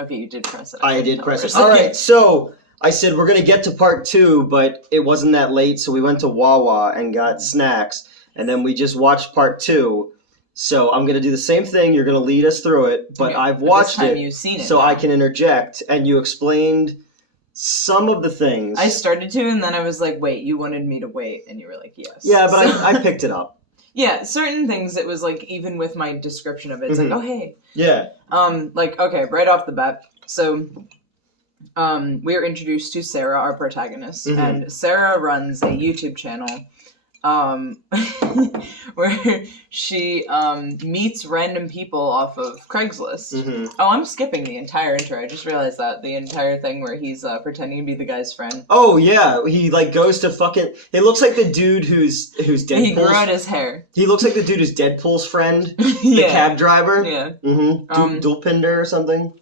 Okay, you did press it. I did press it. All right, so I said we're going to get to part 2, but it wasn't that late, so we went to Wawa and got snacks, and then we just watched part 2. So I'm going to do the same thing. You're going to lead us through it, but I've watched it, you've seen it so now. I can interject, and you explained some of the things. I started to, and then I was like, wait, you wanted me to wait, and you were like, yes. Yeah, but I picked it up. Yeah, certain things, it was like, even with my description of it, it's like, oh, hey. Yeah. Like, okay, right off the bat, so, we are introduced to Sarah, our protagonist, and Sarah runs a YouTube channel, where she, meets random people off of Craigslist. Oh, I'm skipping the entire intro. I just realized that. The entire thing where he's, pretending to be the guy's friend. Oh, yeah. He, like, goes to fucking... It looks like the dude who's Deadpool's... He grew out his hair. He looks like the dude who's Deadpool's friend. The cab driver. Yeah. Dulpinder or something.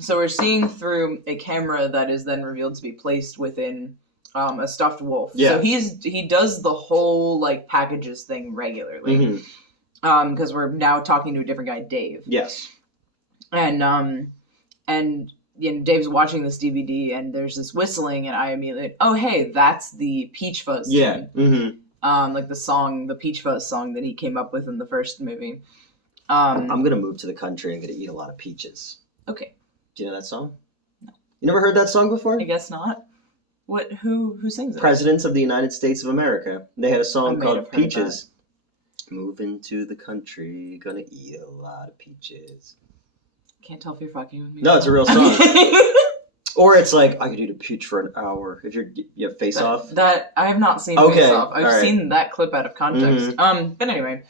So we're seeing through a camera that is then revealed to be placed within... a stuffed wolf. Yeah. So he does the whole, like, packages thing regularly. Because we're now talking to a different guy, Dave. Yes. And you know, Dave's watching this DVD, and there's this whistling, and I immediately, oh, hey, that's the Peach Fuzz Yeah. thing. Like the Peach Fuzz song that he came up with in the first movie. I'm going to move to the country and going to eat a lot of peaches. Okay. Do you know that song? No. You never heard that song before? I guess not. What? Who sings it? Presidents of the United States of America. They had a song called Peaches. Moving to the country, gonna eat a lot of peaches. Can't tell if you're fucking with me. No, it's a real song. Or it's like, I could eat a peach for an hour. If you have Face Off. That I have not seen Face Off. I've seen that clip out of context. But anyway,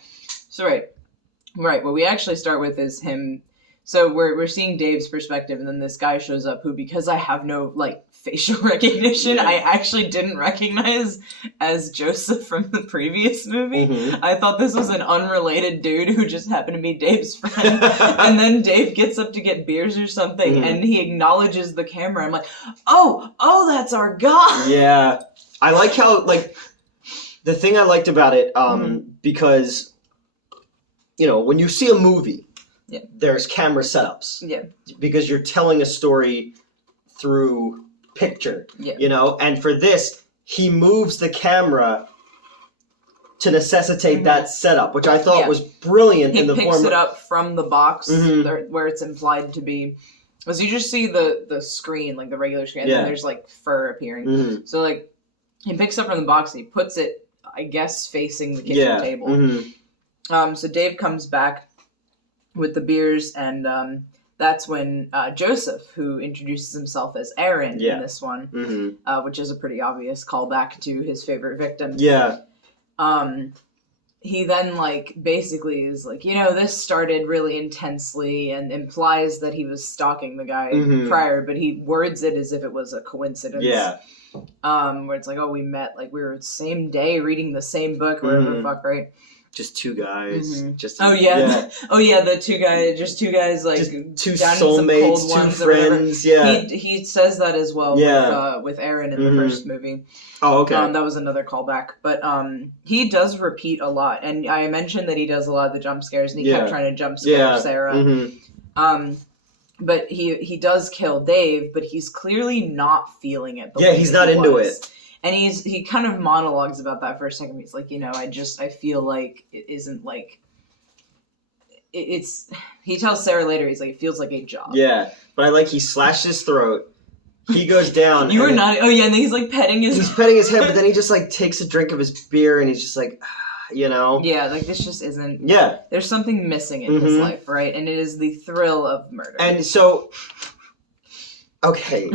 so right. What we actually start with is him. So we're seeing Dave's perspective, and then this guy shows up who, because I have no, like, facial recognition, I actually didn't recognize as Joseph from the previous movie. I thought this was an unrelated dude who just happened to be Dave's friend. And then Dave gets up to get beers or something, and he acknowledges the camera. I'm like, oh, that's our guy! Yeah. I like how, like, the thing I liked about it, because, you know, when you see a movie, there's camera setups. Yeah. Because you're telling a story through picture. Yeah. You know? And for this, he moves the camera to necessitate that setup, which I thought was brilliant in the form. He picks it up from the box where it's implied to be. Because you just see the screen, like the regular screen, and then there's like fur appearing. So like, he picks it up from the box and he puts it, I guess, facing the kitchen table. So Dave comes back with the beers, and that's when Joseph, who introduces himself as Aaron in this one, which is a pretty obvious callback to his favorite victim. Yeah. He then, like, basically is like, you know, this started really intensely, and implies that he was stalking the guy prior, but he words it as if it was a coincidence. Yeah. Where it's like, oh, we met, like, we were the same day reading the same book, whatever the fuck, right? Just two guys. The two guys, like, just two down soulmates, some cold two friends. Yeah, he says that as well. With Aaron in the first movie. Oh, okay. That was another callback, but he does repeat a lot, and I mentioned that he does a lot of the jump scares, and he kept trying to jump scare Sarah. But he does kill Dave, but he's clearly not feeling it. He's not into it. And he kind of monologues about that for a second. He's like, you know, I feel like it isn't like, it's, he tells Sarah later, he's like, it feels like a job. Yeah, but I like, he slashed his throat, he goes down. You were not, and then he's like petting his He's petting his head, but then he just like takes a drink of his beer, and he's just like, you know? Yeah, like this just isn't, there's something missing in his life, right? And it is the thrill of murder. And so, okay,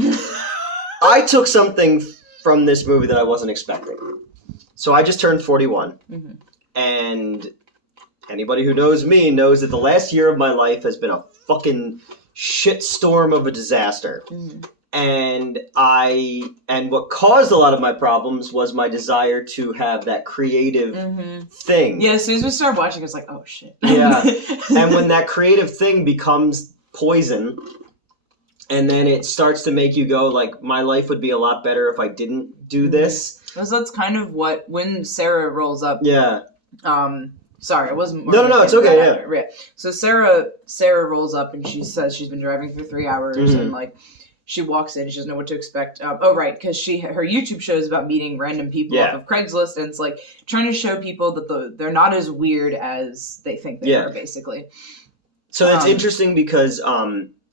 I took something from this movie that I wasn't expecting. So I just turned 41. And anybody who knows me knows that the last year of my life has been a fucking shitstorm of a disaster. And what caused a lot of my problems was my desire to have that creative thing. Yeah, as soon as we started watching, I was like, oh shit. Yeah. And when that creative thing becomes poison, and then it starts to make you go, like, my life would be a lot better if I didn't do this. Because that's kind of what, when Sarah rolls up Sorry, I wasn't. No, it's okay. Yeah. So Sarah rolls up and she says she's been driving for 3 hours and like she walks in, she doesn't know what to expect. Because her YouTube show is about meeting random people off of Craigslist, and it's like trying to show people that they're not as weird as they think they are, basically. So that's interesting because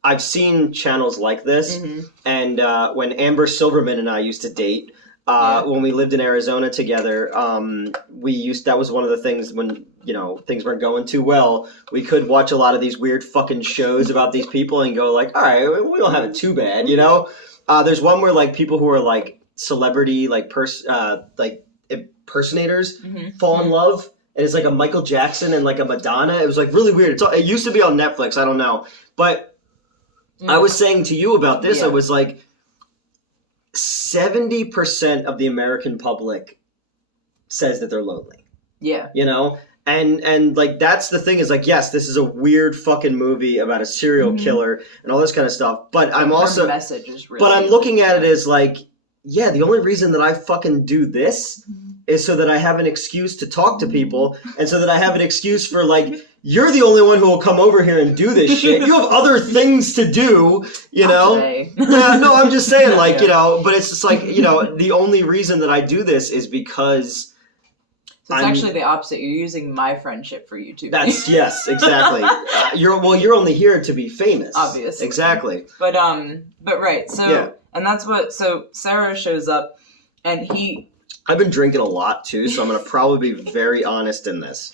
I've seen channels like this, and when Amber Silverman and I used to date. When we lived in Arizona together, that was one of the things when, things weren't going too well, we could watch a lot of these weird fucking shows about these people and go like, all right, we don't have it too bad, There's one where like people who are like celebrity, like impersonators fall in love. And it's like a Michael Jackson and like a Madonna. It was like really weird. It used to be on Netflix. I don't know. But I was saying to you about this, I was like, 70% of the American public says that they're lonely. Yeah. And like that's the thing is like, yes, this is a weird fucking movie about a serial killer and all this kind of stuff. But I'm also message is really But I'm looking at it as like, yeah, the only reason that I fucking do this is so that I have an excuse to talk to people and so that I have an excuse for like, you're the only one who will come over here and do this shit. You have other things to do, Yeah, no, I'm just saying like, but it's just like, the only reason that I do this is because so it's actually the opposite. You're using my friendship for YouTube. Yes, exactly. You're only here to be famous. Obviously. Exactly. But right. So, and that's so Sarah shows up and I've been drinking a lot too, so I'm going to probably be very honest in this.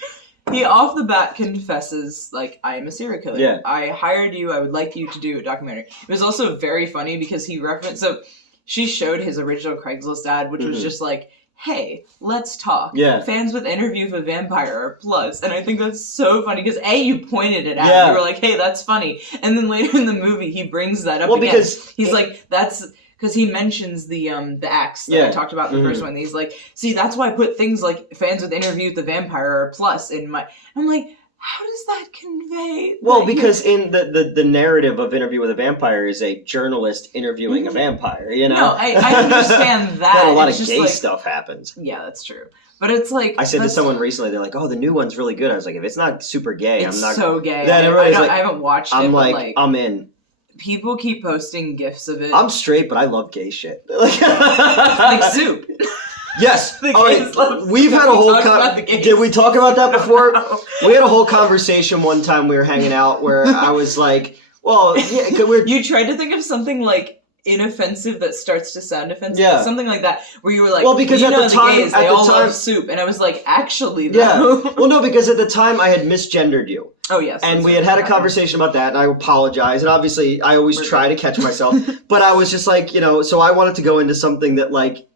He off the bat confesses, like, I am a serial killer. Yeah. I hired you. I would like you to do a documentary. It was also very funny because he referenced... So she showed his original Craigslist ad, which was just like, hey, let's talk. Yeah. Fans with interview with a vampire are plus. And I think that's so funny because you pointed it out. You were like, hey, that's funny. And then later in the movie, he brings that up again. Because he's like, that's... Because he mentions the axe that I talked about in the first one. He's like, see, that's why I put things like fans with interview with the vampire are plus in my... I'm like, how does that convey... Well, because in the narrative of Interview with a Vampire is a journalist interviewing a vampire, No, I understand that. A lot of gay stuff happens. Yeah, that's true. But it's like... I said to someone recently, they're like, oh, the new one's really good. I was like, if it's not super gay, I'm not... It's so gay. Then I haven't watched it, I'm like, I'm in. People keep posting GIFs of it. I'm straight, but I love gay shit. Like Soup. Yes. We've had a whole... Did we talk about that before? We had a whole conversation one time we were hanging out where I was like, well, yeah, You tried to think of something like inoffensive that starts to sound offensive. Yeah. Something like that, where you were like, well, because at the time, gays, they all love Soup. And I was like, actually, though. Yeah. Well, no, because at the time I had misgendered you. Oh, yes. And we had a conversation about that, and I apologize. And obviously, I always try to catch myself. But I was just like, so I wanted to go into something that, like,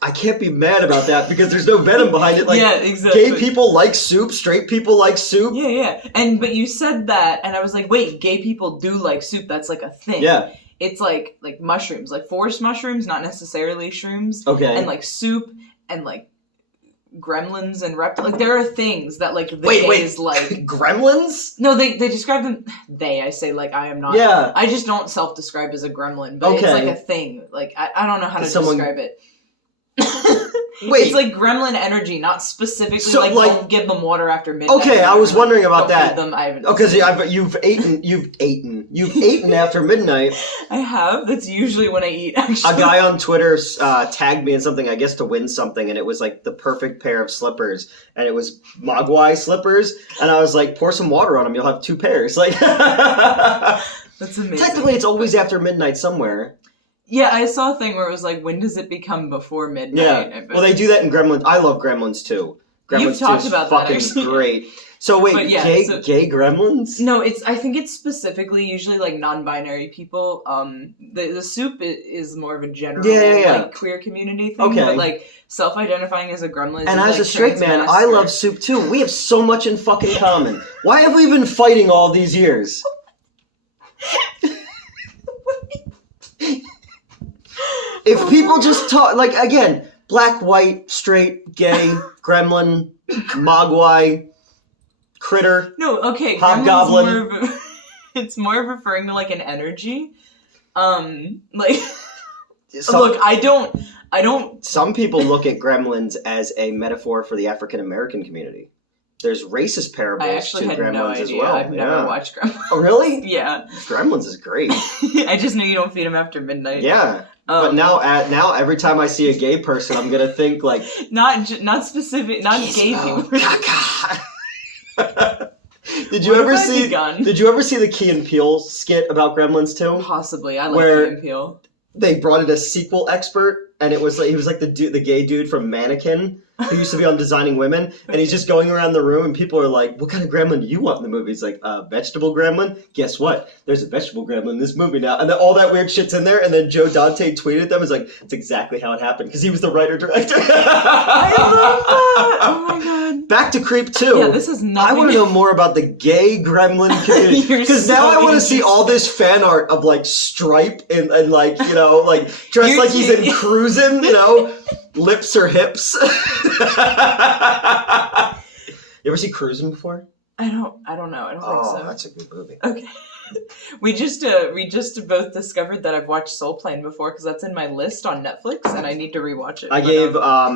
I can't be mad about that because there's no venom behind it. Like, yeah, exactly. Gay people like soup, straight people like soup. Yeah. But you said that, and I was like, wait, gay people do like soup. That's like a thing. Yeah. It's like mushrooms, like forest mushrooms, not necessarily shrooms. Okay. And like soup and like gremlins and reptiles. Like there are things that like the gays like. Gremlins? No, they describe them. I say like I am not. Yeah. I just don't self-describe as a gremlin, but it's like a thing. Like I don't know how to describe it. Wait. It's like gremlin energy, not specifically like don't give them water after midnight. Okay, I was wondering about that. Feed them. I haven't. Because you've eaten after midnight. I have. That's usually when I eat. Actually, a guy on Twitter tagged me in something, I guess, to win something, and it was like the perfect pair of slippers, and it was Mogwai slippers, and I was like, pour some water on them, you'll have 2 pairs. Like, that's amazing. Technically, it's always after midnight somewhere. Yeah, I saw a thing where it was like, when does it become before midnight? Yeah, well, they do that in Gremlins. I love Gremlins too. Gremlins You've talked about that, actually. Great. So wait, gay Gremlins? No, I think it's specifically usually like non-binary people. The soup is more of a general like queer community thing. Okay. But like self-identifying as a gremlin. And as like a straight man, I love soup too. We have so much in fucking common. Why have we been fighting all these years? If people just talk, like, again, black, white, straight, gay, gremlin, mogwai, critter, no, okay, hobgoblin. It's more of referring to, like, an energy. Look, I don't Some people look at Gremlins as a metaphor for the African American community. There's racist parables to Gremlins as well. I've never watched Gremlins. Oh, really? Yeah. Gremlins is great. I just know you don't feed them after midnight. Yeah. But now every time I see a gay person, I'm gonna think like not specific, not gay people. Did you ever see the Key and Peele skit about Gremlins too? Possibly. I like Key and Peele. They brought in a sequel expert, and it was like he was like the gay dude from Mannequin who used to be on Designing Women, and he's just going around the room, and people are like, "What kind of gremlin do you want in the movie?" He's like, "Vegetable gremlin." Guess what? There's a vegetable gremlin in this movie now, and then all that weird shit's in there. And then Joe Dante tweeted them, "Is like, it's exactly how it happened," because he was the writer director. I love that. Oh my god. Back to Creep 2. Yeah, this is nothing. I want to know more about the gay gremlin community because now I want to see all this fan art of like Stripe and like like dressed like he's in Cruisin', lips or hips. You ever see Cruisin' before? I don't know. I don't think so. Oh, that's a good movie. Okay. We just both discovered that I've watched Soul Plane before because that's in my list on Netflix and I need to rewatch it. I gave I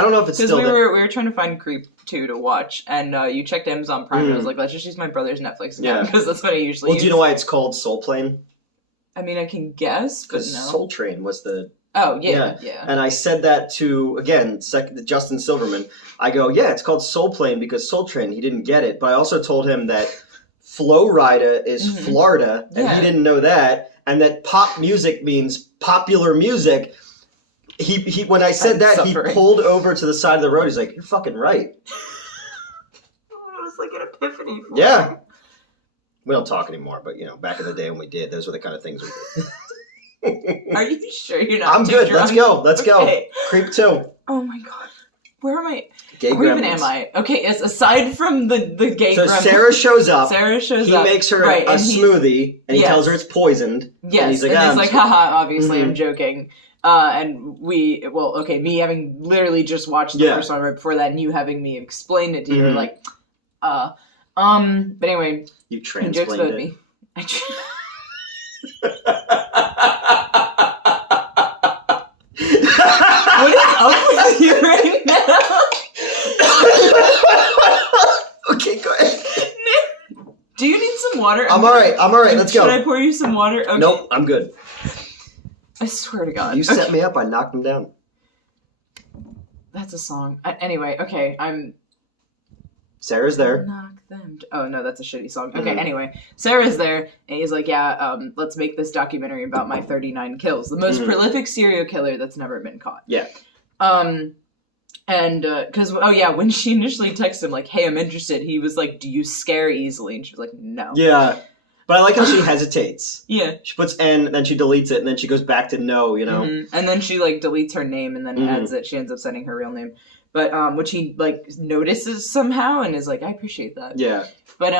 don't know if it's still because we were trying to find Creep 2 to watch and you checked Amazon Prime and I was like, let's just use my brother's Netflix account because that's what I usually use. Well, do you know why it's called Soul Plane? I mean, I can guess, but no. Because Soul Train was the... Oh, yeah. And I said that to, again, Justin Silverman. I go, yeah, it's called Soul Plane because Soul Train, he didn't get it. But I also told him that Flow Rida is Florida, and he didn't know that. And that pop music means popular music. He when I said that, he pulled over to the side of the road. He's like, you're fucking right. It was like an epiphany for me. We don't talk anymore, but, back in the day when we did, those were the kind of things we did. Are you sure you're not I'm too good. drunk? Let's go. Creep 2. Oh my god. Where am I? Gay Where even am I? Okay, yes, aside from the gay gremlins. So Sarah shows up. He makes her a smoothie, and he tells her it's poisoned. Yes, and he's like, haha, obviously I'm joking. And me having literally just watched the first one right before that, and you having me explain it to you, like, but anyway. You translated it. Me. What is up with you right now? Okay, go ahead. Do you need some water? I'm alright. Let's go. Should I pour you some water? Okay. Nope, I'm good. I swear to God. You set me up, I knocked him down. That's a song. Anyway, okay, Sarah's there. Knock them. Oh no, that's a shitty song. Okay, anyway, Sarah's there, and he's like, let's make this documentary about my 39 kills. The most prolific serial killer that's never been caught. Yeah. And, cause, when she initially texted him, like, hey, I'm interested, he was like, do you scare easily? And she was like, no. Yeah. But I like how she hesitates. Yeah. She puts N, then she deletes it, and then she goes back to no, And then she, like, deletes her name and then adds it. She ends up sending her real name. But, which he, like, notices somehow and is like, I appreciate that. Yeah. But,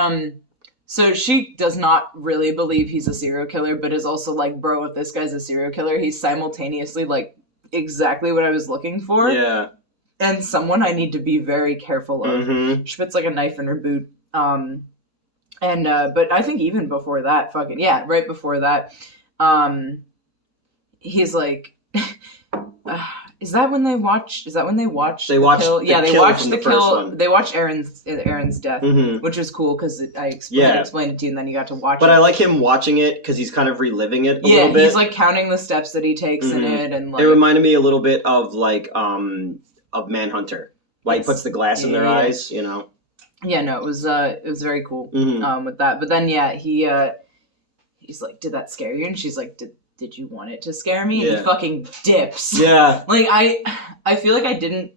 so she does not really believe he's a serial killer, but is also like, bro, if this guy's a serial killer, he's simultaneously, like, exactly what I was looking for. Yeah. And someone I need to be very careful of. She puts, like, a knife in her boot. But I think even before that, right before that, he's like... Is that when they watch? They watched the kill. They watched the kill. They watched Aaron's death, which was cool because I explained it to you, and then you got to watch it. But I like him watching it because he's kind of reliving it a little bit. Yeah, he's like counting the steps that he takes in it, and like it reminded me a little bit of like of Manhunter. Like he puts the glass in their eyes, Yeah, no, it was very cool with that. But then he's like, did that scare you? And she's like, Did you want it to scare me? And he fucking dips. Yeah. Like, I feel like I didn't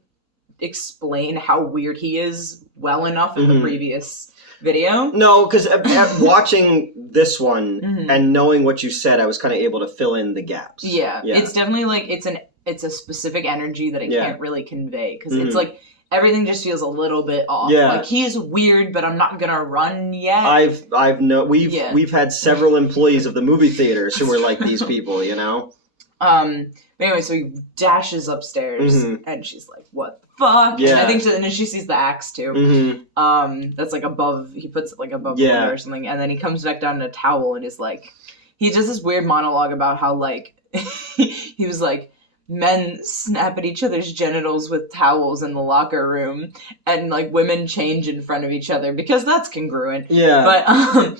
explain how weird he is well enough in the previous video. No, because watching this one and knowing what you said, I was kind of able to fill in the gaps. Yeah. It's definitely like, it's a specific energy that I can't really convey. Because it's like, everything just feels a little bit off. Yeah. Like, he's weird, but I'm not gonna run yet. We've had several employees of the movie theaters who were like these people, But anyway, so he dashes upstairs, and she's like, what the fuck? Yeah. I think and then she sees the axe, too. That's like above, he puts it like above the window or something, and then he comes back down in a towel and is like, he does this weird monologue about how, like, he was like, men snap at each other's genitals with towels in the locker room, and like women change in front of each other because that's congruent. Yeah. But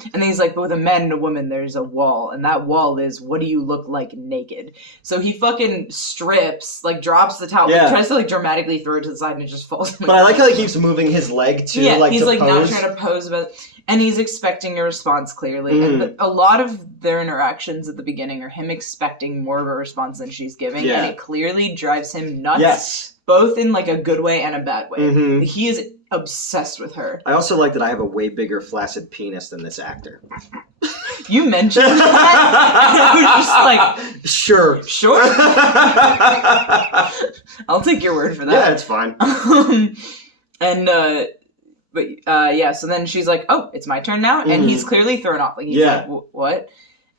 and then he's like, but with a man and a woman, there's a wall, and that wall is, what do you look like naked? So he fucking strips, like drops the towel, like, tries to like dramatically throw it to the side, and it just falls. But I like how he keeps moving his leg too. Yeah, like he's to like pose. not trying to pose, but. And he's expecting a response, clearly. Mm. And a lot of their interactions at the beginning are him expecting more of a response than she's giving. Yeah. And it clearly drives him nuts. Yes. Both in, like, a good way and a bad way. Mm-hmm. He is obsessed with her. I also like that I have a way bigger flaccid penis than this actor. You mentioned that. I was just like... Sure. Sure. I'll take your word for that. Yeah, it's fine. So then she's like, oh, it's my turn now? And he's clearly thrown off. Like, he's like, what?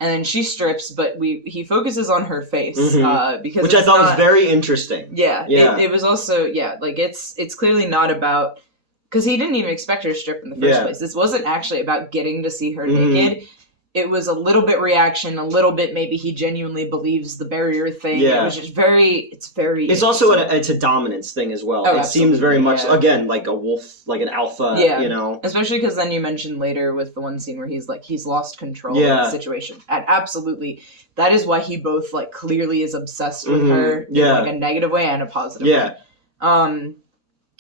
And then she strips, but he focuses on her face, because which I thought was very interesting. Yeah. It was also, like, it's clearly not about, because he didn't even expect her to strip in the first place. This wasn't actually about getting to see her naked. It was a little bit reaction, a little bit maybe he genuinely believes the barrier thing. Yeah. It was just it's also it's a dominance thing as well. It seems very much, again, like a wolf, like an alpha, you know. Especially because then you mentioned later with the one scene where he's like, he's lost control of the situation. And absolutely, that is why he both, like, clearly is obsessed with her in, like, a negative way and a positive way.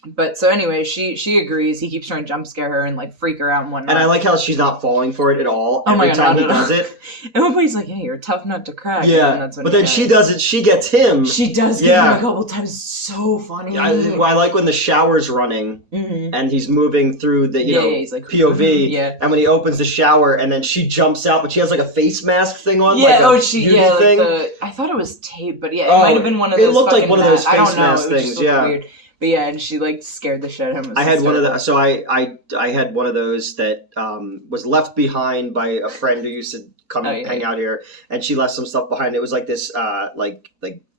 But so anyway, she agrees. He keeps trying to jump scare her and like freak her out and whatnot. And I like how she's not falling for it at all every time he does it. At one point he's like, "Hey, you're a tough nut to crack." Yeah, and that's when but then she does it. She gets him. She does get him a couple times. So funny. Yeah, I like when the shower's running and he's moving through the he's like, POV. Yeah. And when he opens the shower and then she jumps out, but she has like a face mask thing on. Yeah. Like thing. I thought it was tape, but it might have been one of those. It looked like one of those face mask things. Yeah. Weird. But yeah, and she like scared the shit out of him. I had one of the, so I had one of those that was left behind by a friend who used to come hang out here, and she left some stuff behind. It was like this like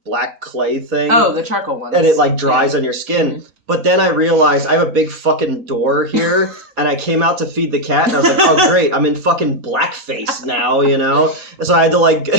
black clay thing. Oh, the charcoal one. And it like dries on your skin. Mm-hmm. But then I realized I have a big fucking door here, and I came out to feed the cat, and I was like, oh great, I'm in fucking blackface now, you know. And so I had to like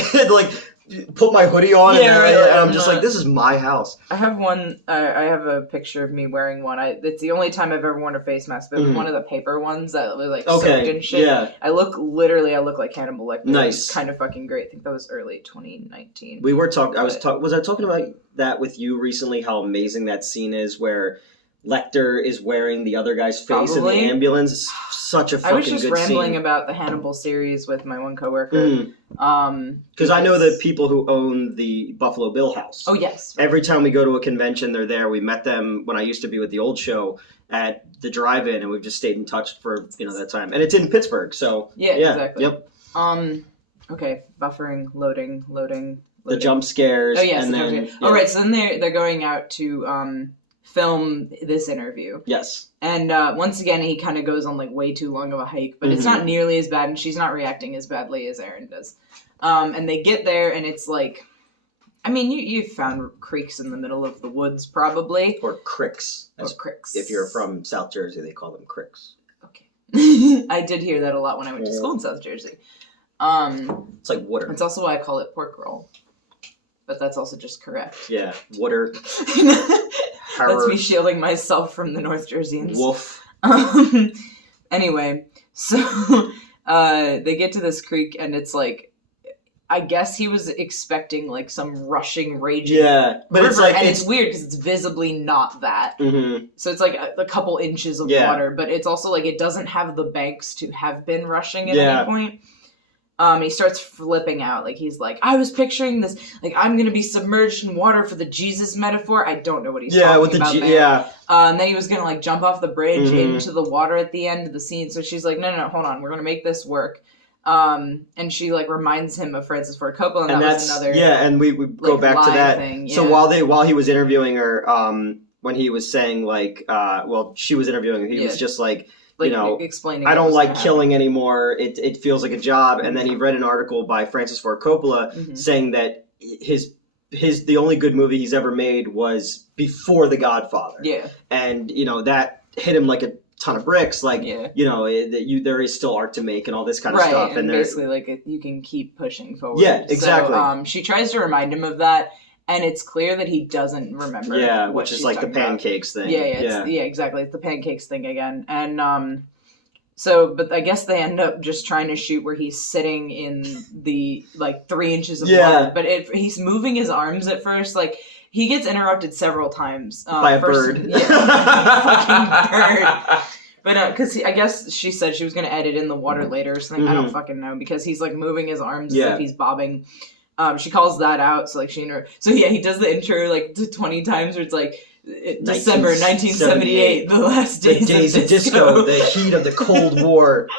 put my hoodie on, and I'm just like, this is my house. I have one. I have a picture of me wearing one. It's the only time I've ever worn a face mask, but it was one of the paper ones that was like soaked and shit. Yeah. I look like Hannibal Lecter. Nice. It's kind of fucking great. I think that was early 2019. We were talking. Was I talking about that with you recently? How amazing that scene is where Lecter is wearing the other guy's face in the ambulance. It's such a fucking good scene. I was just rambling about the Hannibal series with my one coworker. Because I know the people who own the Buffalo Bill house. Oh, yes. Every time we go to a convention, they're there. We met them when I used to be with the old show at the drive-in, and we've just stayed in touch for, that time. And it's in Pittsburgh, so... Yeah, exactly. Yep. Okay, buffering, loading. The jump scares. Oh, yes. And then, yeah. Oh, right, so then they're going out to... film this interview. Yes. And once again, he kind of goes on like way too long of a hike, but it's not nearly as bad, and she's not reacting as badly as Erin does. And they get there, and it's like, I mean, you've found creeks in the middle of the woods, probably. Or cricks. Or cricks. If you're from South Jersey, they call them cricks. Okay. I did hear that a lot when I went to school in South Jersey. It's like water. It's also why I call it pork roll. But that's also just correct. Yeah, water. That's me shielding myself from the North Jerseyans. Woof. Anyway, so they get to this creek, and it's like, I guess he was expecting like some rushing, raging but river, it's like, and it's weird because it's visibly not that. So it's like a couple inches of water, but it's also like it doesn't have the banks to have been rushing at any point. He starts flipping out. Like, he's like, I was picturing this, like, I'm going to be submerged in water for the Jesus metaphor. I don't know what he's talking about there. And then he was going to, like, jump off the bridge into the water at the end of the scene. So she's like, no, hold on. We're going to make this work. And she, like, reminds him of Francis Ford Coppola, and that was another... Yeah, and we go like, back to that. Thing, So while he was interviewing her, when he was saying, like, she was interviewing her, he was just like... explaining I don't like killing anymore. It feels like a job. And then he read an article by Francis Ford Coppola saying that the only good movie he's ever made was before The Godfather. Yeah. And, that hit him like a ton of bricks, like, you know, there is still art to make and all this kind of stuff. And basically, like, you can keep pushing forward. Yeah, exactly. So, she tries to remind him of that, and it's clear that he doesn't remember. Yeah, which is like the pancakes thing. Yeah, exactly. It's the pancakes thing again. And, so, but I guess they end up just trying to shoot where he's sitting in the, like, 3 inches of water. But he's moving his arms at first, like, he gets interrupted several times. By a bird. Yeah, fucking bird. But, because I guess she said she was going to edit in the water later or something. I don't fucking know, because he's, like, moving his arms as if he's bobbing. She calls that out, so, like, so yeah, he does the intro, like, 20 times where it's, like, December 1978, the last days of disco. The heat of the Cold War.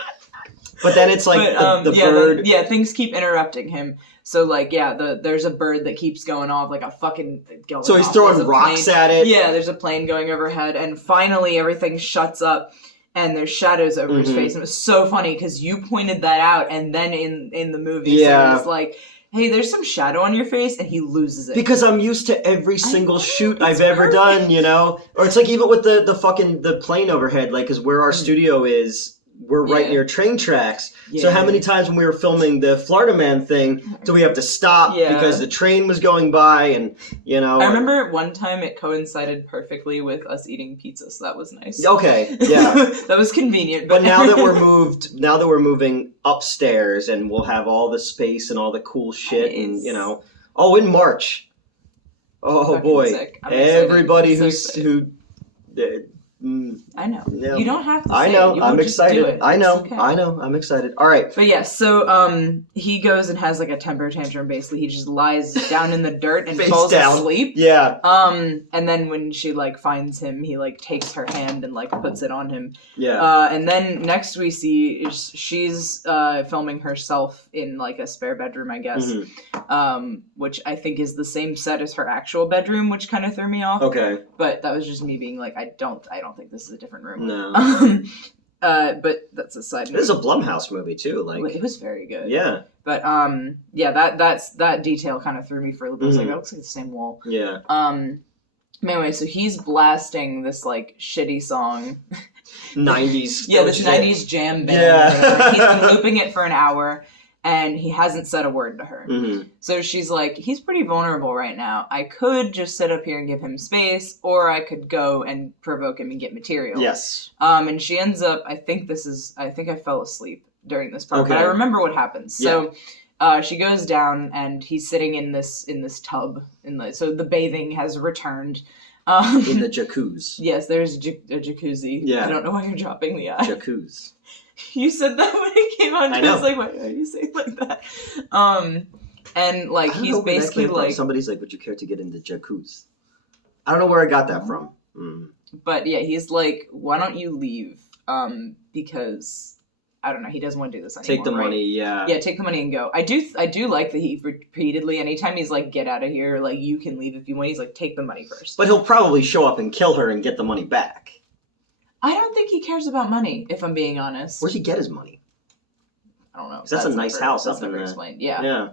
But then it's like the bird. Things keep interrupting him. So, like, there's a bird that keeps going off, like a fucking going So he's off. throwing rocks at it. Yeah, there's a plane going overhead, and finally everything shuts up, and there's shadows over his face. And it was so funny, because you pointed that out, and then in the movie, so it's like, hey, there's some shadow on your face, and he loses it. Because I'm used to every single shoot I've ever done, you know? Or it's like even with the plane overhead, like, because where our studio is, we're right near train tracks. Yeah. So how many times when we were filming the Florida Man thing do we have to stop because the train was going by, and, you know? I remember one time it coincided perfectly with us eating pizza, so that was nice. Okay, yeah. That was convenient. But now that we're moving upstairs, and we'll have all the space and all the cool shit, and, you know. Oh, in March. Oh, boy. Everybody I know. Yeah. You don't have to say I know. it. I'm excited. Do it. I know. Okay. I know. I'm excited. All right. But yeah, so he goes and has like a temper tantrum. Basically, he just lies down in the dirt and falls asleep. Yeah. And then when she like finds him, he like takes her hand and like puts it on him. Yeah. And then next we see she's filming herself in like a spare bedroom, I guess. Which I think is the same set as her actual bedroom, which kind of threw me off. Okay. But that was just me being like, I don't think this is a different room. No. But that's a side note. This is a Blumhouse movie too. Like, it was very good. Yeah. But that detail kind of threw me for a little bit. I was like, that looks like the same wall. Yeah. Anyway, so he's blasting this like shitty song. 90s. Yeah, this 90s jam band. Yeah. He's been looping it for an hour, and he hasn't said a word to her. So she's like, he's pretty vulnerable right now. I could just sit up here and give him space, or I could go and provoke him and get material. Yes. And she ends up, I think I fell asleep during this part, but I remember what happens. So she goes down, and he's sitting in this tub. So the bathing has returned. In the jacuzzi. Yes, there's a jacuzzi. Yeah. I don't know why you're dropping the I. Jacuzzi. You said that when it came on. I was like, why are you saying like that? And like he's basically like somebody's like, would you care to get in the jacuzzi? I don't know where I got that from. But yeah, he's like, why don't you leave? Because I don't know, he doesn't want to do this anymore. Take the money, yeah. Yeah, take the money and go. I do like that he repeatedly, anytime he's like, get out of here, like you can leave if you want, he's like, take the money first. But he'll probably show up and kill her and get the money back. I don't think he cares about money, if I'm being honest. Where'd he get his money? I don't know. That's a nice house that's up in never there. Explained. Yeah. Yeah.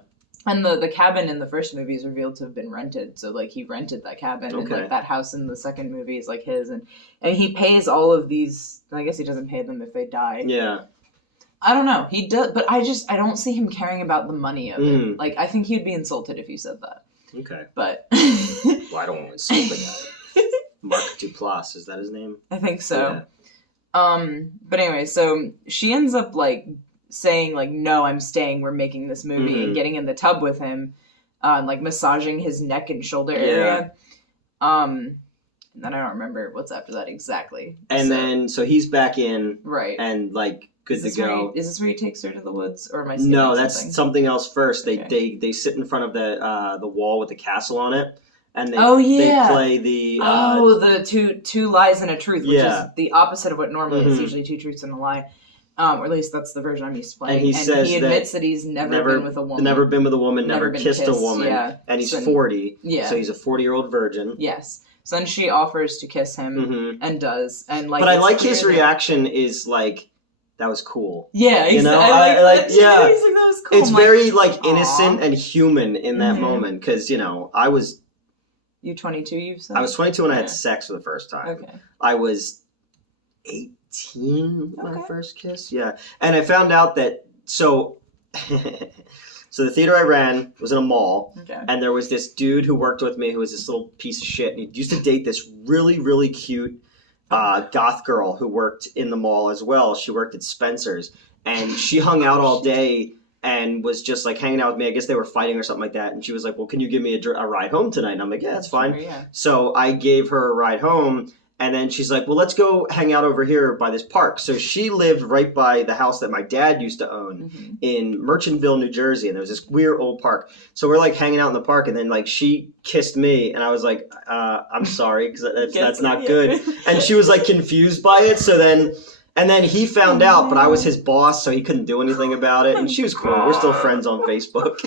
And the cabin in the first movie is revealed to have been rented, so like he rented that cabin, and like that house in the second movie is like his, and he pays all of these. I guess he doesn't pay them if they die. Yeah. I don't know. He does, but I don't see him caring about the money of it. Like I think he'd be insulted if you said that. Okay. But well, I don't want to insult the guy. Mark Duplass, is that his name? I think so. Yeah. But anyway, so she ends up like saying like, no, I'm staying, we're making this movie, and getting in the tub with him, like massaging his neck and shoulder area. And then I don't remember what's after that exactly. And then he's back in, right, and like good to go. Is this where he takes her to the woods, or am I? No, that's something else. First, they sit in front of the wall with the castle on it. And they play the the two lies and a truth, which is the opposite of what normally is usually two truths and a lie. Or at least that's the version I'm used to playing. And he admits that he's never been with a woman. Never been with a woman, never kissed a woman. Yeah. And he's 40. Yeah. So he's a 40-year-old virgin. Yes. So then she offers to kiss him and does. And like, but I like his reaction is like, that was cool. Yeah, you know, I like that too. Yeah. He's like, that was cool. It's very like innocent and human in that moment, because you know I was. You 22? You said. I was 22 when I had sex for the first time. Okay. I was 18 18, my first kiss. Yeah. And I found out that, so the theater I ran was in a mall, and there was this dude who worked with me who was this little piece of shit, and he used to date this really, really cute goth girl who worked in the mall as well. She worked at Spencer's, and she hung out all day and was just like hanging out with me. I guess they were fighting or something like that, and she was like, well, can you give me a ride home tonight? And I'm like, yeah, that's fine. Sure, yeah. So I gave her a ride home. And then she's like, well, let's go hang out over here by this park. So she lived right by the house that my dad used to own in Merchantville, New Jersey. And there was this weird old park. So we're like hanging out in the park. And then like she kissed me. And I was like, I'm sorry, because that's not good. And she was like confused by it. So then, and then he found out, but I was his boss. So he couldn't do anything about it. And she was cool. We're still friends on Facebook.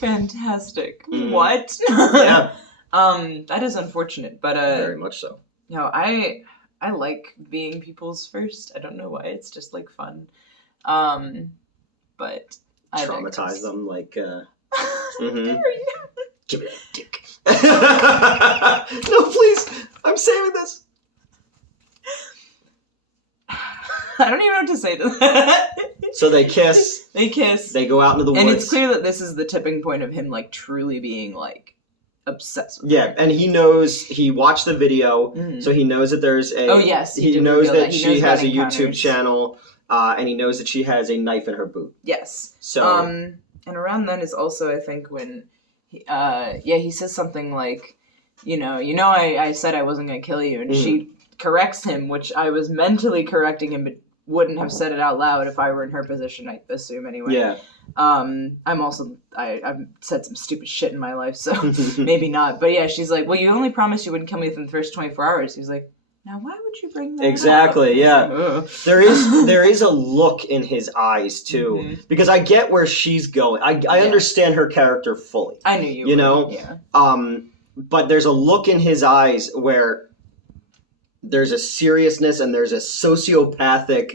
Fantastic. What? Yeah. That is unfortunate, but very much so. You know, I like being people's first. I don't know why. It's just like fun. But I traumatize them like Give me that dick. No, please. I'm saving this. I don't even know what to say to that. So they kiss. They kiss. They go out into the woods. And it's clear that this is the tipping point of him like truly being like obsessed with her. And he knows, he watched the video, so he knows that there's a... Oh, yes. He knows that she has a YouTube channel, and he knows that she has a knife in her boot. Yes. So... and around then is also, I think, when... he says something like, I said I wasn't going to kill you, and she corrects him, which I was mentally correcting him, but wouldn't have said it out loud if I were in her position, I assume, anyway. Yeah. I've said some stupid shit in my life, so maybe not. But yeah, she's like, well, you only promised you wouldn't kill me within the first 24 hours. He's like, now why would you bring that Exactly, up? yeah. Like, there is a look in his eyes, too. Because I get where she's going. I understand her character fully. I knew you would. Know? Yeah. But there's a look in his eyes where there's a seriousness and there's a sociopathic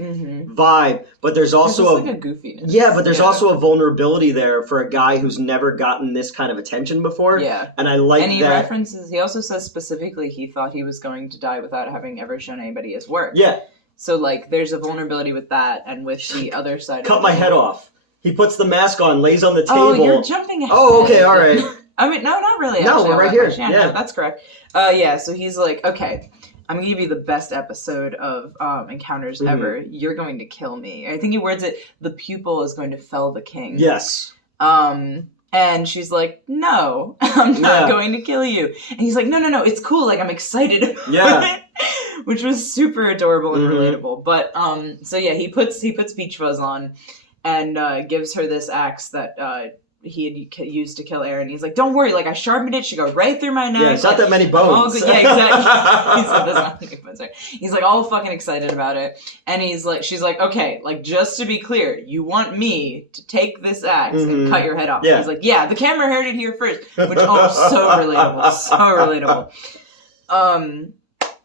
vibe, but there's also like a goofiness. Yeah, but there's also a vulnerability there for a guy who's never gotten this kind of attention before. Yeah. And I like and he that. he also says specifically he thought he was going to die without having ever shown anybody his work. Yeah. So, like, there's a vulnerability with that and with the other side Cut my head off. He puts the mask on, lays on the table. Oh, you're jumping ahead. Oh, okay, all right. I mean, no, not really. No, actually, we're right here. Yeah, no, that's correct. So he's like, okay, I'm going to give you the best episode of Encounters ever. You're going to kill me. I think he words it, the pupil is going to fell the king. Yes. And she's like, no, I'm not going to kill you. And he's like, no, it's cool. Like, I'm excited. Yeah. Which was super adorable and relatable. But, so yeah, he puts Peach Fuzz on and gives her this axe that he had used to kill Aaron. He's like, don't worry, like I sharpened it, she go right through my neck. Yeah, it's not that many bones. Yeah, exactly. He said there's not many bones. He's like all fucking excited about it. And she's like, okay, like just to be clear, you want me to take this axe and cut your head off. Yeah. He's like, yeah, the camera heard it here first. Which, so relatable. So relatable.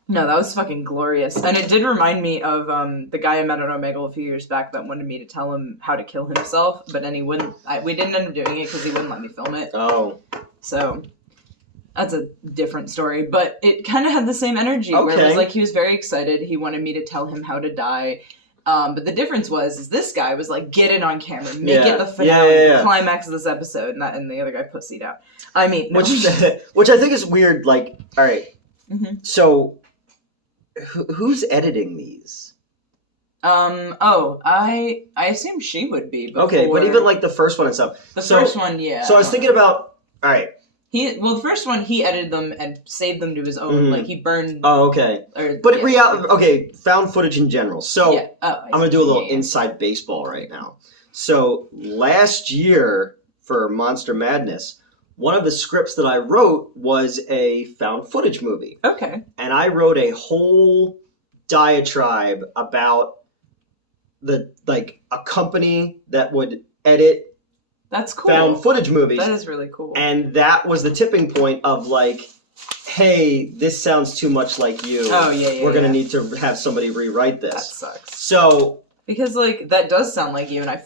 No, that was fucking glorious. And it did remind me of the guy I met at Omegle a few years back that wanted me to tell him how to kill himself, but then he wouldn't. We didn't end up doing it because he wouldn't let me film it. Oh. So that's a different story, but it kind of had the same energy where it was like he was very excited. He wanted me to tell him how to die. But the difference is this guy was like, get it on camera, make it the finale, the climax of this episode, and the other guy pussied out. I mean, no. which I think is weird. Like, all right, so. Who's editing these? I assume she would be. Before... Okay, but even like the first one and stuff. The first one, yeah. So I was thinking about, all right. The first one, he edited them and saved them to his own. Like, he burned... Oh, okay. Found footage in general. So, I'm going to do a little inside baseball right now. So, last year, for Monster Madness, one of the scripts that I wrote was a found footage movie. Okay. And I wrote a whole diatribe about a company that would edit That's cool. found footage movies. That is really cool. And that was the tipping point of like, hey, this sounds too much like you. Oh, yeah. We're going to need to have somebody rewrite this. That sucks. So... Because, like, that does sound like you, and I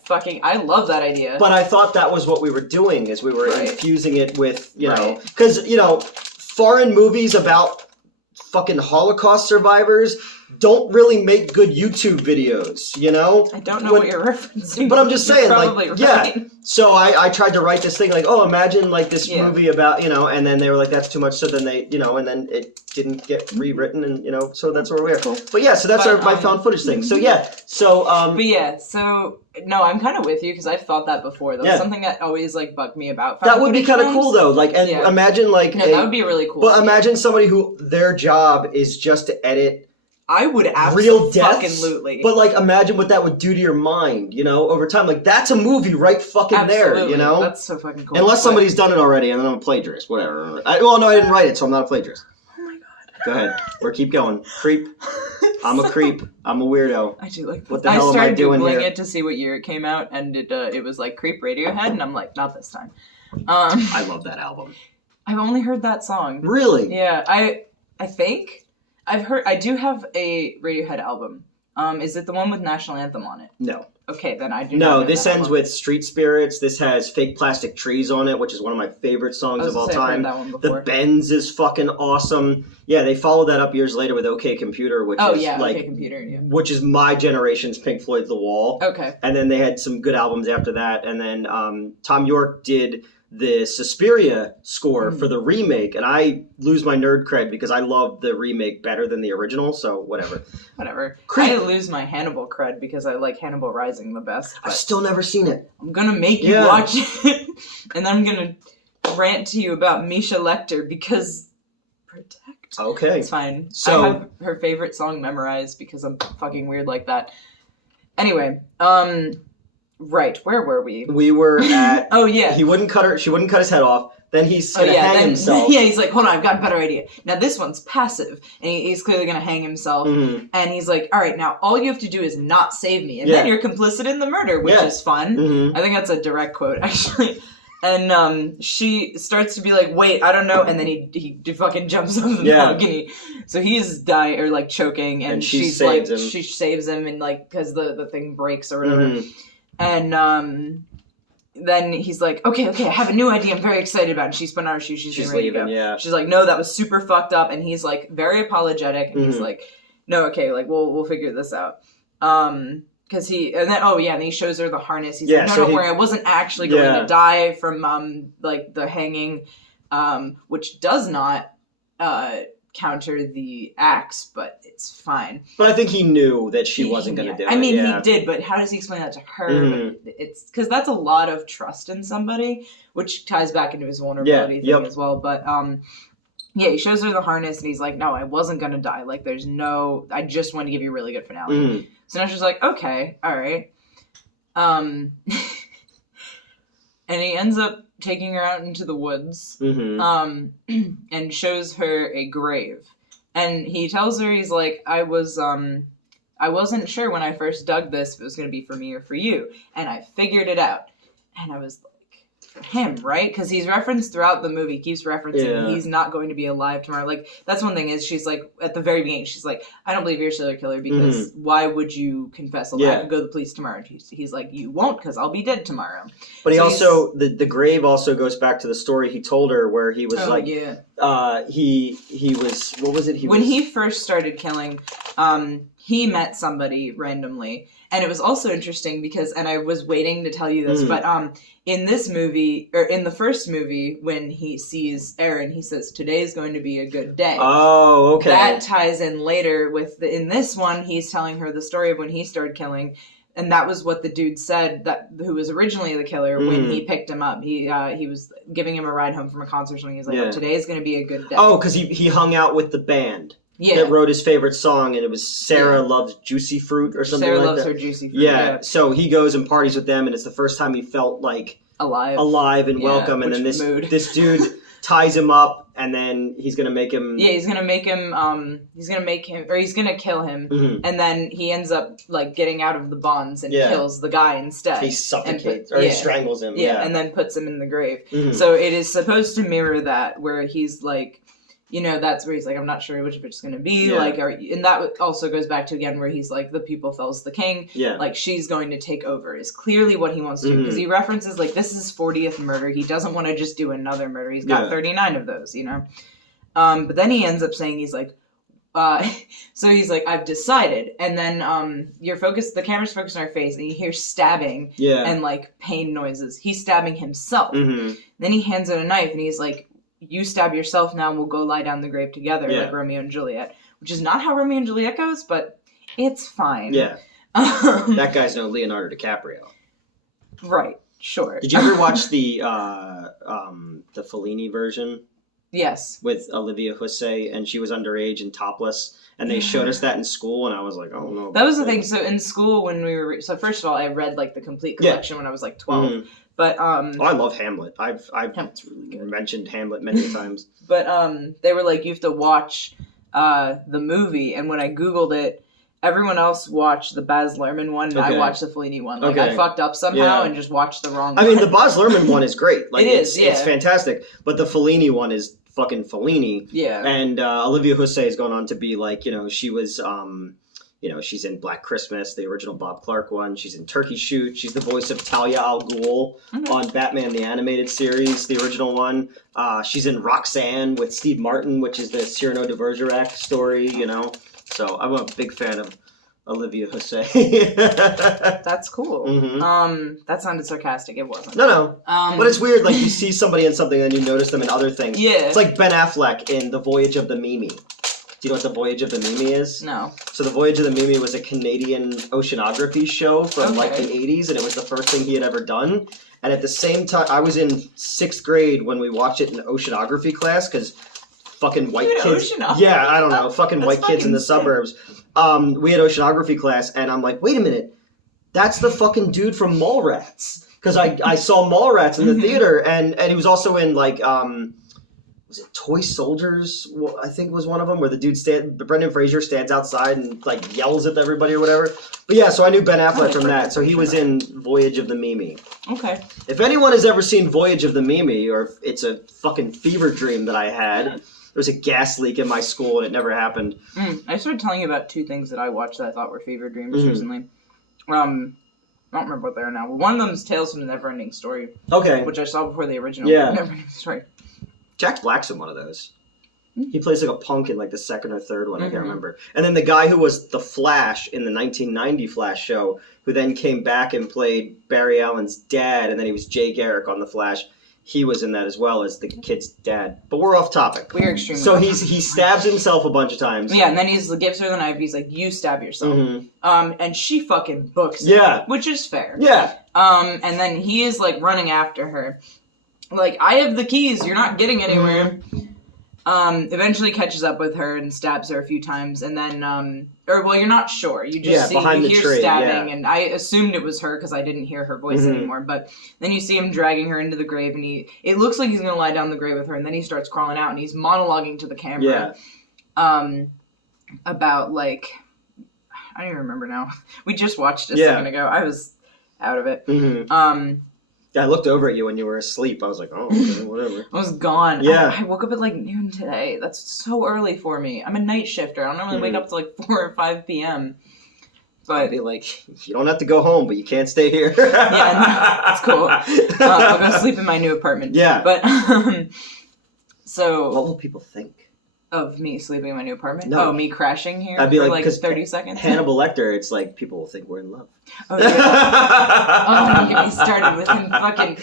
love that idea. But I thought that was what we were doing, is we were infusing it with, know... Because, foreign movies about fucking Holocaust survivors don't really make good YouTube videos, you know? I don't know what you're referencing. But I'm just saying, like, right. Yeah. So I tried to write this thing like, oh, imagine like this movie about, and then they were like, that's too much. So then they, and then it didn't get rewritten, and so that's where we are. Cool. But yeah, so that's my found footage thing. So yeah, so But yeah, so no, I'm kind of with you because I've thought that before. That was something that always like bugged me about. That would be kind of cool though. Like, and imagine like that would be really cool. But imagine somebody who their job is just to edit. I would absolutely. But like, imagine what that would do to your mind, over time. Like, that's a movie right fucking there, That's so fucking cool. Unless somebody's done it already, and then I'm a plagiarist, whatever. I didn't write it, so I'm not a plagiarist. Oh my god. Go ahead. Or keep going. Creep. I'm a creep. I'm a weirdo. I do like this. What the hell am I doing here? I started Googling it to see what year it came out, and it was like Creep Radiohead, and I'm like, not this time. I love that album. I've only heard that song. Really? Yeah, I think I do have a Radiohead album. Is it the one with National Anthem on it? No. Okay, then I do not know this ends with Street Spirits. This has Fake Plastic Trees on it, which is one of my favorite songs of all time. The Benz is fucking awesome. Yeah, they followed that up years later with OK Computer, which is like OK Computer, which is my generation's Pink Floyd's The Wall. Okay. And then they had some good albums after that, and then Tom York did the Suspiria score for the remake, and I lose my nerd cred because I love the remake better than the original, so whatever. I lose my Hannibal cred because I like Hannibal Rising the best. I've still never seen it. I'm gonna make you watch it, and then I'm gonna rant to you about Misha Lecter because Protect. Okay. It's fine. So, I have her favorite song memorized because I'm fucking weird like that. Anyway, right, where were we? We were at... Oh, yeah. She wouldn't cut his head off. Then he's going to hang himself. Yeah, he's like, hold on, I've got a better idea. Now, this one's passive, and he's clearly going to hang himself. Mm-hmm. And he's like, all right, now, all you have to do is not save me. And then you're complicit in the murder, which is fun. Mm-hmm. I think that's a direct quote, actually. And she starts to be like, wait, I don't know. And then he fucking jumps off the balcony. So he's dying, or like choking. And she's like, she saves him, and like, because the thing breaks or whatever. Mm-hmm. And then he's like, okay, I have a new idea I'm very excited about. And she's putting on her shoes, she's ready to go. Yeah. She's like, no, that was super fucked up. And he's like, very apologetic. And he's like, no, okay, like, we'll figure this out. Because and he shows her the harness. He's like, no, don't worry, I wasn't actually going to die from, like, the hanging, which does not, counter the axe, but it's fine. But I think he knew that she wasn't going to do it. I mean, he did, but how does he explain that to her? Mm-hmm. It's because that's a lot of trust in somebody, which ties back into his vulnerability thing as well. But he shows her the harness, and he's like, no, I wasn't going to die. Like, I just want to give you a really good finale. Mm. So now she's like, okay, all right. And he ends up taking her out into the woods, and shows her a grave. And he tells her, he's like, I wasn't sure when I first dug this if it was going to be for me or for you. And I figured it out. And I was like, for him, right? Because he's referenced throughout the movie, keeps referencing he's not going to be alive tomorrow. Like, that's one thing is she's like, at the very beginning, she's like, I don't believe you're a serial killer because why would you confess? I could go to the police tomorrow. And he's like, you won't because I'll be dead tomorrow. But he also, the grave also goes back to the story he told her where he was he was, what was it? When he first started killing, he met somebody randomly. And it was also interesting because, and I was waiting to tell you this, but in this movie, or in the first movie, when he sees Aaron, he says, today's going to be a good day. Oh, okay. That ties in later with, in this one, he's telling her the story of when he started killing. And that was what the dude said, who was originally the killer, when he picked him up. He was giving him a ride home from a concert or something. He's like, oh, today's going to be a good day. Oh, because he hung out with the band. Yeah. That wrote his favorite song, and it was Sarah Loves Juicy Fruit or something like that. Sarah Loves Her Juicy Fruit. Yeah, so he goes and parties with them, and it's the first time he felt like alive and welcome. And then this dude ties him up, and then he's gonna make him. Yeah, he's gonna kill him, and then he ends up like getting out of the bonds and kills the guy instead. He suffocates or he strangles him. Yeah, and then puts him in the grave. Mm-hmm. So it is supposed to mirror that, where he's like. That's where he's like, I'm not sure which of it's going to be. Yeah. And that also goes back to, again, where he's like, the people fells the king. Yeah. Like, she's going to take over is clearly what he wants to do. Because he references, like, this is his 40th murder. He doesn't want to just do another murder. He's got 39 of those, But then he ends up saying, he's like, So he's like, I've decided. And then the camera's focused on her face, and you hear stabbing and like pain noises. He's stabbing himself. Mm-hmm. Then he hands out a knife, and he's like, you stab yourself now, and we'll go lie down in the grave together, like Romeo and Juliet. Which is not how Romeo and Juliet goes, but it's fine. Yeah. That guy's no Leonardo DiCaprio. Right, sure. Did you ever watch the Fellini version? Yes. With Olivia Hussey, and she was underage and topless, and they showed us that in school, and I was like, oh no. That was the thing. So in school when we were, so first of all, I read like the complete collection when I was like 12. Mm-hmm. But I love Hamlet. I've really mentioned Hamlet many times. But they were like, you have to watch the movie, and when I Googled it, everyone else watched the Baz Luhrmann one, and I watched the Fellini one. Like, I fucked up somehow and just watched the wrong one. I mean, the Baz Luhrmann one is great. Like, it's fantastic. But the Fellini one is fucking Fellini. Yeah. And Olivia Hussey has gone on to be like, she was, she's in Black Christmas, the original Bob Clark one. She's in Turkey Shoot. She's the voice of Talia al Ghul on Batman the Animated Series, the original one. She's in Roxanne with Steve Martin, which is the Cyrano de Bergerac story, So I'm a big fan of Olivia Hussey. That's cool. Mm-hmm. That sounded sarcastic. It wasn't. No. But it's weird, like, you see somebody in something and you notice them in other things. Yeah. It's like Ben Affleck in The Voyage of the Mimi. Do you know what The Voyage of the Mimi is? No. So The Voyage of the Mimi was a Canadian oceanography show from like the 80s, and it was the first thing he had ever done. And at the same time, I was in 6th grade when we watched it in oceanography class, because fucking white kids. Yeah, I don't know. Fucking white kids in the suburbs. We had oceanography class, and I'm like, wait a minute. That's the fucking dude from Mallrats. Because I saw Mallrats in the theater, and he was also in, like, was it Toy Soldiers? I think was one of them, where the dude Brendan Fraser stands outside and, like, yells at everybody or whatever. But yeah, so I knew Ben Affleck from that. So he was in Voyage of the Mimi. Okay. If anyone has ever seen Voyage of the Mimi, or if it's a fucking fever dream that I had... There was a gas leak in my school, and it never happened. I started telling you about 2 things that I watched that I thought were fever dreams recently. I don't remember what they are now. One of them is Tales from the Neverending Story. Okay. Which I saw before the original Neverending Story. Jack Black's in one of those. He plays like a punk in like the 2nd or 3rd one, I can't remember. And then the guy who was the Flash in the 1990 Flash show, who then came back and played Barry Allen's dad, and then he was Jay Garrick on the Flash. He was in that as well as the kid's dad. But we're off topic. We're extremely So he stabs himself a bunch of times. Yeah, and then he gives her the knife. He's like, you stab yourself. Mm-hmm. And she fucking books it. Yeah. Which is fair. Yeah. And then he is, like, running after her. Like, I have the keys. You're not getting anywhere. Eventually catches up with her and stabs her a few times. And then, you're not sure. You just you hear stabbing. And I assumed it was her because I didn't hear her voice anymore. But then you see him dragging her into the grave, and it looks like he's going to lie down the grave with her. And then he starts crawling out, and he's monologuing to the camera. Yeah. About, like, I don't even remember now. We just watched it a second ago. I was out of it. Mm-hmm. I looked over at you when you were asleep. I was like, oh, okay, whatever. I was gone. Yeah. I woke up at like noon today. That's so early for me. I'm a night shifter. I don't normally wake up till like 4 or 5 p.m. But I'd be like, you don't have to go home, but you can't stay here. That's cool. I'll go sleep in my new apartment. Yeah. But, so... What will people think? Of me sleeping in my new apartment? No. Oh, me crashing here I'd be for like 30 seconds? Hannibal Lecter, it's like, people will think we're in love. Oh, yeah. Oh, don't get me started with him fucking...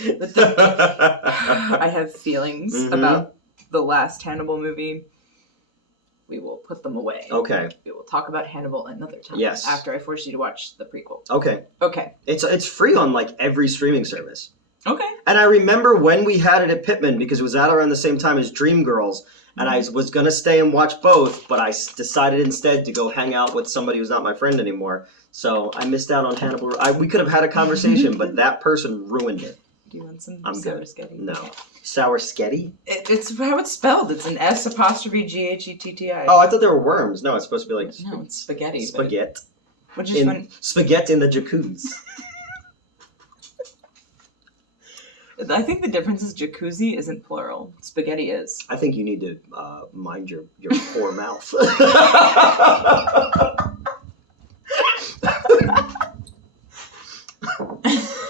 I have feelings about the last Hannibal movie. We will put them away. Okay. We will talk about Hannibal another time. Yes. After I force you to watch the prequel. Okay. Okay. It's free on, like, every streaming service. Okay. And I remember when we had it at Pittman, because it was out around the same time as Dreamgirls, and I was going to stay and watch both, but I decided instead to go hang out with somebody who's not my friend anymore. So I missed out on Hannibal. We could have had a conversation, but that person ruined it. Do you want some I'm sour good. sketty? No. Okay. Sour sketty? It's how it's spelled. It's an S''Ghetti. Oh, I thought they were worms. No, it's supposed to be like... No, it's spaghetti. Spaghetti. Which is fun. Spaghetti in the jacuzzi. I think the difference is jacuzzi isn't plural. Spaghetti is. I think you need to mind your poor mouth.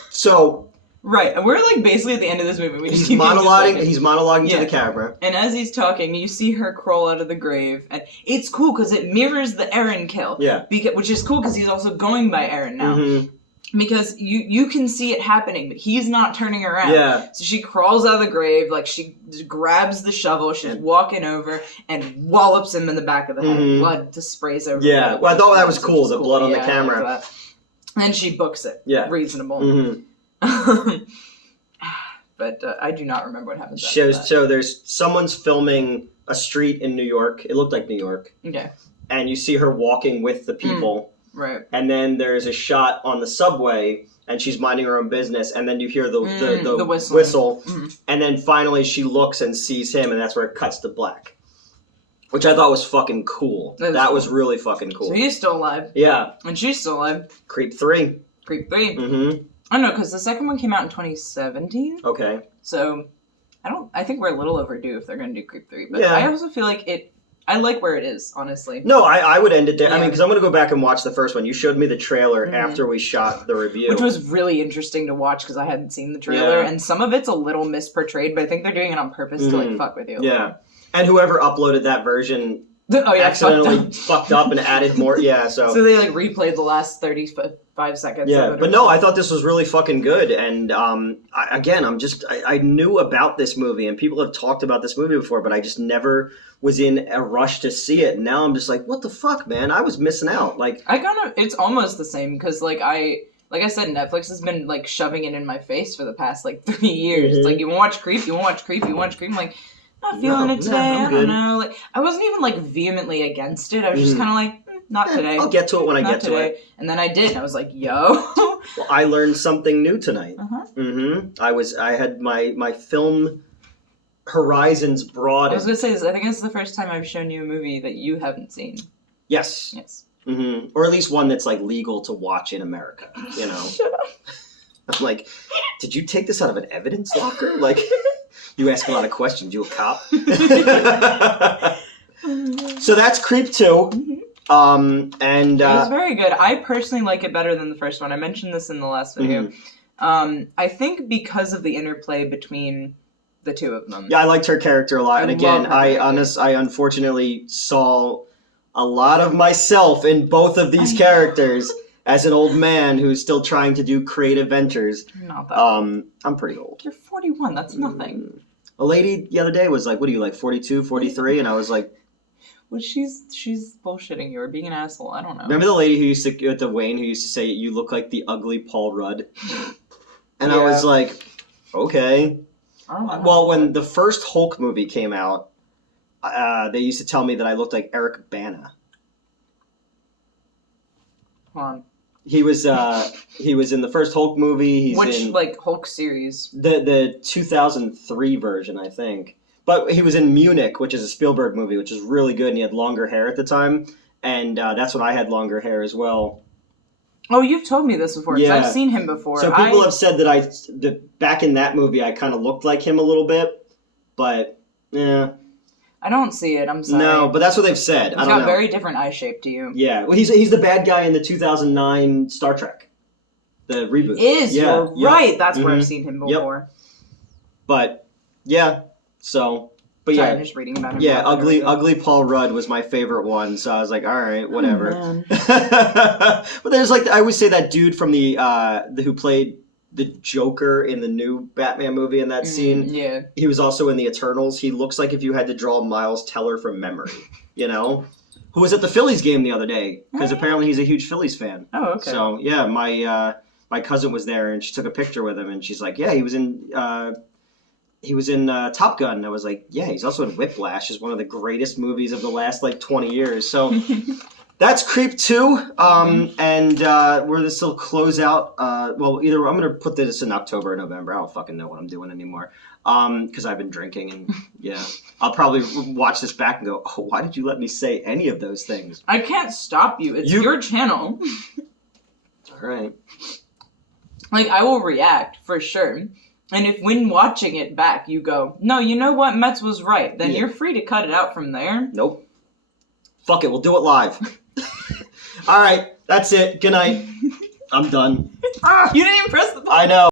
So, Right, and we're like basically at the end of this movie. He's monologuing to the camera. And as he's talking, you see her crawl out of the grave, and it's cool because it mirrors the Aaron kill. Yeah. Which is cool because he's also going by Aaron now. Mm-hmm. Because you can see it happening, but he's not turning around. Yeah. So she crawls out of the grave, like she grabs the shovel, she's walking over and wallops him in the back of the head. Mm-hmm. Blood just sprays over. Yeah. Well, I thought that was cool, the blood on the camera. Like and then she books it. Yeah. Reasonable. Mm-hmm. But I do not remember what happens after that. So there's someone's filming a street in New York. It looked like New York. Okay. And you see her walking with the people. Right. And then there's a shot on the subway, and she's minding her own business, and then you hear the whistle. Mm-hmm. And then finally she looks and sees him, and that's where it cuts to black. Which I thought was fucking cool. That was really fucking cool. So he's still alive. Yeah. And she's still alive. Creep 3. Mm-hmm. I know, because the second one came out in 2017. Okay. So, I think we're a little overdue if they're going to do Creep 3. But yeah. I also feel like I like where it is, honestly. No, I would end it there. Yeah. I mean, because I'm going to go back and watch the first one. You showed me the trailer after we shot the review. Which was really interesting to watch because I hadn't seen the trailer. Yeah. And some of it's a little misportrayed, but I think they're doing it on purpose to, like, fuck with you. Yeah. And whoever uploaded that version accidentally fucked up and added more. Yeah, so they, like, replayed the last 35 seconds. Yeah, but no, I thought this was really fucking good. And, I knew about this movie, and people have talked about this movie before, but I just never was in a rush to see it. And now I'm just like, what the fuck, man? I was missing out. Like, it's almost the same, because, like I said, Netflix has been, like, shoving it in my face for the past, like, 3 years. It's like, you want to watch Creep? You want to watch Creep? You want to watch Creep? I'm like, not feeling it today. I don't know. Like, I wasn't even, like, vehemently against it. I was just kind of like, not today. I'll get to it when I get to it. And then I did, and I was like, yo. Well, I learned something new tonight. I had my film horizons broadened. I was going to say this. I think this is the first time I've shown you a movie that you haven't seen. Yes. Mm-hmm. Or at least one that's, like, legal to watch in America, you know? Shut up. I'm like, did you take this out of an evidence locker? Like, you ask a lot of questions. You a cop? So that's Creep 2. And it was very good. I personally like it better than the first one. I mentioned this in the last video. I think because of the interplay between the two of them. Yeah, I liked her character a lot. And again, I unfortunately saw a lot of myself in both of these characters as an old man who's still trying to do creative ventures. You're not that old. I'm pretty old. You're 41. That's nothing. A lady the other day was like, what are you, like 42, 43? And I was like... Well, she's bullshitting you or being an asshole. I don't know. Remember the lady who used to, at the Wayne, who used to say, you look like the ugly Paul Rudd? And I was like, okay. Well, when the first Hulk movie came out, they used to tell me that I looked like Eric Bana. Hold on. He was in the first Hulk movie. Which like Hulk series? The 2003 version, I think. But he was in Munich, which is a Spielberg movie, which is really good, and he had longer hair at the time. And that's when I had longer hair as well. Oh, you've told me this before, because I've seen him before. So people have said that back in that movie, I kind of looked like him a little bit. But, yeah. I don't see it, I'm sorry. No, but that's what they've said. He's got very different eye shape to you. Yeah, well, he's the bad guy in the 2009 Star Trek. The reboot. You're right. That's where I've seen him before. Yep. But, yeah. So, but sorry, I'm just reading about him. Yeah, ugly Paul Rudd was my favorite one. So I was like, all right, whatever. Oh, But there's like, I always say that dude from the who played the Joker in the new Batman movie in that scene. Yeah. He was also in the Eternals. He looks like if you had to draw Miles Teller from memory, you know? Who was at the Phillies game the other day, because apparently he's a huge Phillies fan. Oh, okay. So, yeah, my cousin was there, and she took a picture with him, and she's like, yeah, he was in Top Gun. And I was like, yeah, he's also in Whiplash, is one of the greatest movies of the last, 20 years. So... That's Creep 2, and this will close out, either I'm going to put this in October or November. I don't fucking know what I'm doing anymore, because I've been drinking, and yeah. I'll probably watch this back and go, oh, why did you let me say any of those things? I can't stop you. It's your channel. All right. I will react, for sure. And if when watching it back, you go, no, you know what, Metz was right, then you're free to cut it out from there. Nope. Fuck it, we'll do it live. All right, that's it. Good night. I'm done. You didn't even press the button. I know.